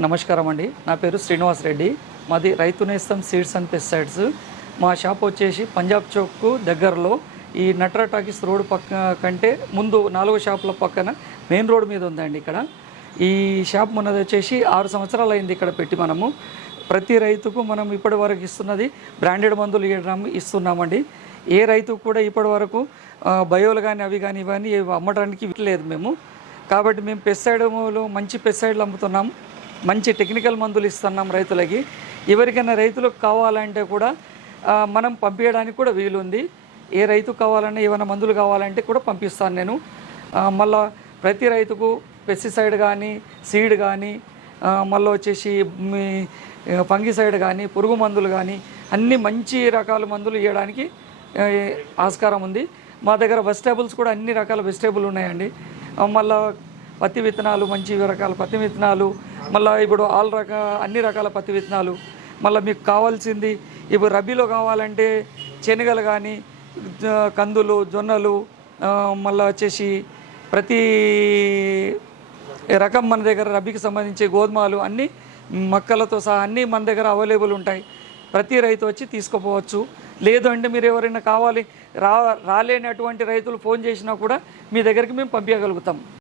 నమస్కారం అండి. నా పేరు శ్రీనివాస్ రెడ్డి. మాది రైతు నేస్తం సీడ్స్ అండ్ పెస్టిసైడ్స్. మా షాప్ వచ్చేసి పంజాబ్ చౌక్ దగ్గరలో ఈ నట్రా టాకీస్ రోడ్ పక్క కంటే ముందు 4 షాపుల పక్కన మెయిన్ రోడ్ మీద ఉందండి. ఇక్కడ ఈ షాప్ మనది వచ్చేసి 6 సంవత్సరాలు అయింది ఇక్కడ పెట్టి. మనము ప్రతి రైతుకు మనం ఇప్పటి వరకు ఇస్తున్నది బ్రాండెడ్ మందులు ఇస్తున్నామండి. ఏ రైతుకు కూడా ఇప్పటి వరకు బయోలు కానీ అవి కానీ ఇవన్నీ అమ్మడానికి లేదు మేము. కాబట్టి మేము పెస్టిసైడ్లు మంచి పెస్టిసైడ్లు అమ్ముతున్నాం, మంచి టెక్నికల్ మందులు ఇస్తున్నాం రైతులకి. ఎవరికైనా రైతులకు కావాలంటే కూడా మనం పంపించడానికి కూడా వీలుంది. ఏ రైతుకు కావాలన్నా ఏమైనా మందులు కావాలంటే కూడా పంపిస్తాను నేను. మళ్ళీ ప్రతి రైతుకు పెస్టిసైడ్ కానీ సీడ్ కానీ మళ్ళీ వచ్చేసి ఫంగిసైడ్ కానీ పురుగు మందులు కానీ అన్ని మంచి రకాల మందులు ఇవ్వడానికి ఆస్కారం ఉంది. మా దగ్గర వెజిటేబుల్స్ కూడా అన్ని రకాల వెజిటేబుల్ ఉన్నాయండి. మళ్ళీ పత్తి విత్తనాలు, మంచి రకాల పత్తి విత్తనాలు, మళ్ళీ ఇప్పుడు అన్ని రకాల పత్తి విత్తనాలు. మళ్ళీ మీకు కావాల్సింది ఇప్పుడు రబీలో కావాలంటే శనగలు కానీ కందులు, జొన్నలు, మళ్ళీ వచ్చేసి ప్రతి రకం మన దగ్గర రబీకి సంబంధించి గోధుమలు అన్నీ మొక్కలతో సహా అన్నీ మన దగ్గర అవైలబుల్ ఉంటాయి. ప్రతి రైతు వచ్చి తీసుకుపోవచ్చు. లేదు అంటే మీరు ఎవరైనా కావాలి రాలేనటువంటి రైతులు ఫోన్ చేసినా కూడా మీ దగ్గరికి మేము పంపించగలుగుతాం.